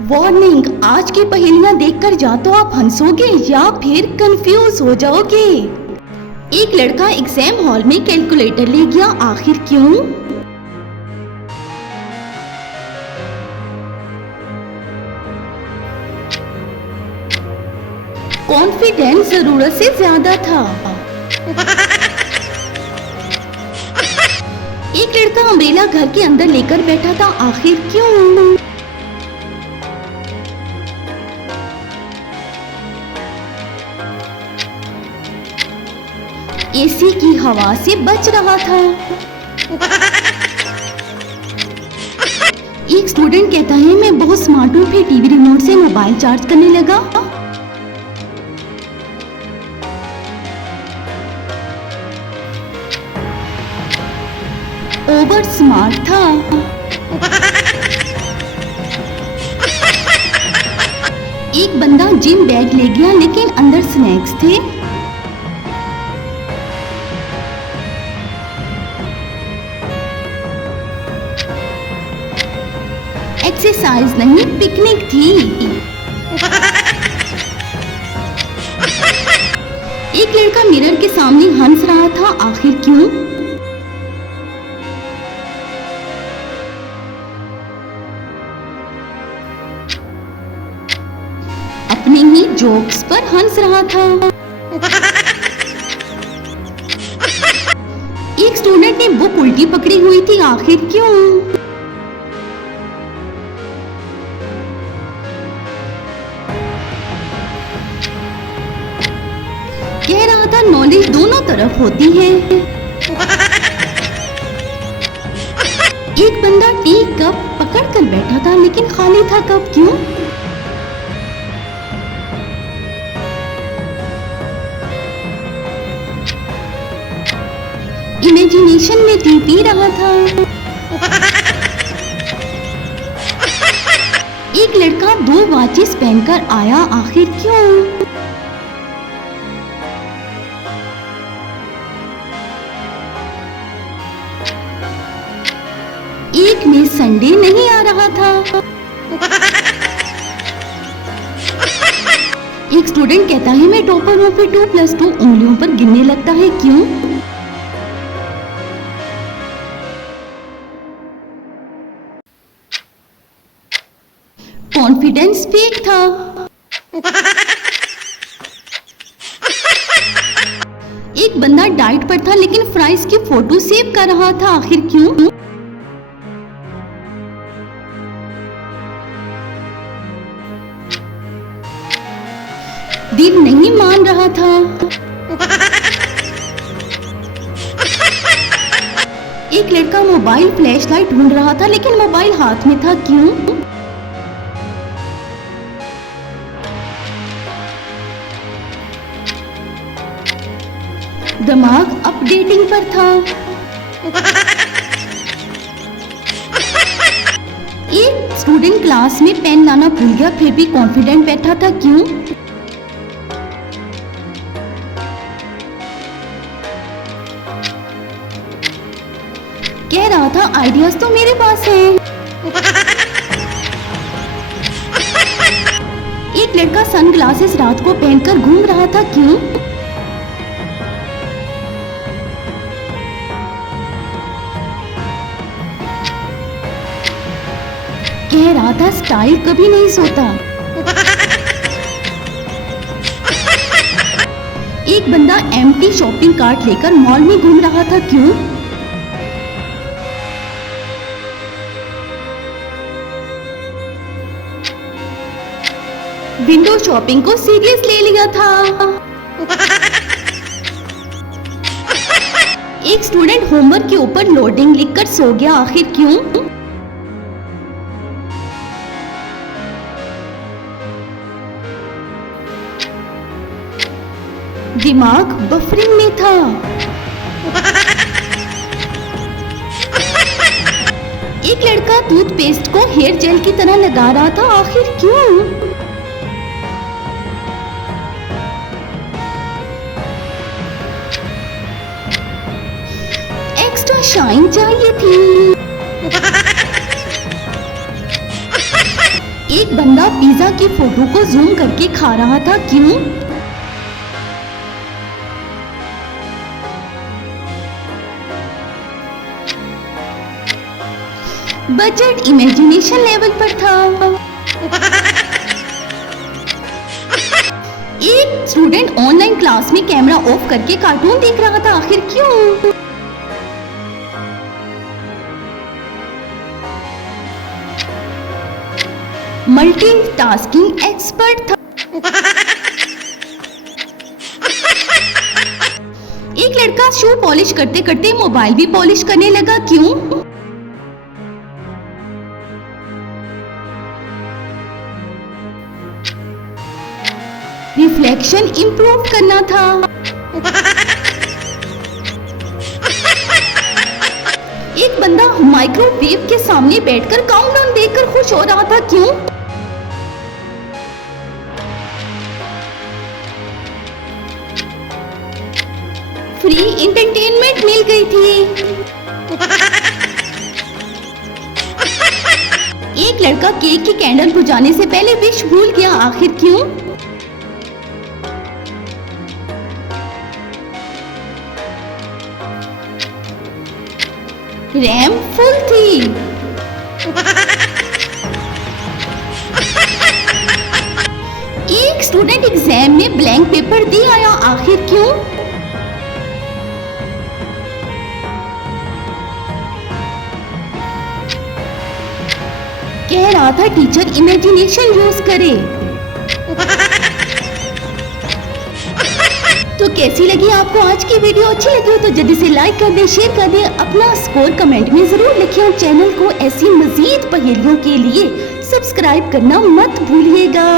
Warning, आज की पहेलियां देखकर या तो आप हंसोगे या फिर कंफ्यूज हो जाओगे। एक लड़का एग्जाम हॉल में कैलकुलेटर ले गया, आखिर क्यों? कॉन्फिडेंस जरूरत से ज्यादा था। एक लड़का अम्ब्रेला घर के अंदर लेकर बैठा था, आखिर क्यों? एसी की हवा से बच रहा था। एक स्टूडेंट कहता है मैं बहुत स्मार्ट हूँ, फिर टीवी रिमोट से मोबाइल चार्ज करने लगा। ओवर स्मार्ट था। एक बंदा जिम बैग ले गया लेकिन अंदर स्नैक्स थे। एक्सरसाइज नहीं, पिकनिक थी। एक लड़का मिरर के सामने हंस रहा था, आखिर क्यों? अपने ही जोक्स पर हंस रहा था। एक स्टूडेंट ने बुक उल्टी पकड़ी हुई थी, आखिर क्यों? कह रहा था नॉलेज दोनों तरफ होती है। एक बंदा टी कप पकड़ कर बैठा था लेकिन खाली था, कप क्यों? इमेजिनेशन में टी पी रहा था। एक लड़का 2 वॉचेस पहनकर आया, आखिर क्यों? एक में संडे नहीं आ रहा था। एक स्टूडेंट कहता है मैं टॉपर हूँ, फिर 2+2 उंगलियों पर गिनने लगता है, क्यों? कॉन्फिडेंस फेक था। एक बंदा डाइट पर था लेकिन फ्राइज की फोटो सेव कर रहा था, आखिर क्यों? दिल नहीं मान रहा था। एक लड़का मोबाइल फ्लैशलाइट ढूंढ रहा था लेकिन मोबाइल हाथ में था, क्यों? दिमाग अपडेटिंग पर था। एक स्टूडेंट क्लास में पेन लाना भूल गया, फिर भी कॉन्फिडेंट बैठा था, क्यों? कह रहा था आइडियाज तो मेरे पास हैं। एक लड़का सनग्लासेस रात को पहनकर घूम रहा था, क्यों? कह रहा था स्टाइल कभी नहीं सोता। एक बंदा एम्प्टी शॉपिंग कार्ट लेकर मॉल में घूम रहा था, क्यों? विंडो शॉपिंग को सीरियस ले लिया था। एक स्टूडेंट होमवर्क के ऊपर लोडिंग लिखकर सो गया, आखिर क्यों? दिमाग बफरिंग में था। एक लड़का टूथपेस्ट को हेयर जेल की तरह लगा रहा था, आखिर क्यों? एक्स्ट्रा शाइन चाहिए थी। एक बंदा पिज्जा की फोटो को जूम करके खा रहा था, क्यों? बजट इमेजिनेशन लेवल पर था। एक स्टूडेंट ऑनलाइन क्लास में कैमरा ऑफ करके कार्टून देख रहा था, आखिर क्यों? मल्टीटास्किंग एक्सपर्ट था। एक लड़का शू पॉलिश करते करते मोबाइल भी पॉलिश करने लगा, क्यों? रिफ्लेक्शन इंप्रूव करना था। एक बंदा माइक्रोवेव के सामने बैठकर काउंटडाउन देखकर खुश हो रहा था, क्यों? फ्री एंटरटेनमेंट मिल गई थी। एक लड़का केक की कैंडल बुझाने से पहले विश भूल गया, आखिर क्यों? रैम फुल थी। एक स्टूडेंट एग्जाम में ब्लैंक पेपर दे आया, आखिर क्यों? कह रहा था टीचर इमेजिनेशन यूज करे। तो कैसी लगी आपको आज की वीडियो? अच्छी लगी हो तो जल्दी से लाइक कर दे, शेयर कर दे, अपना स्कोर कमेंट में जरूर लिखें और चैनल को ऐसी मजीद पहेलियों के लिए सब्सक्राइब करना मत भूलिएगा।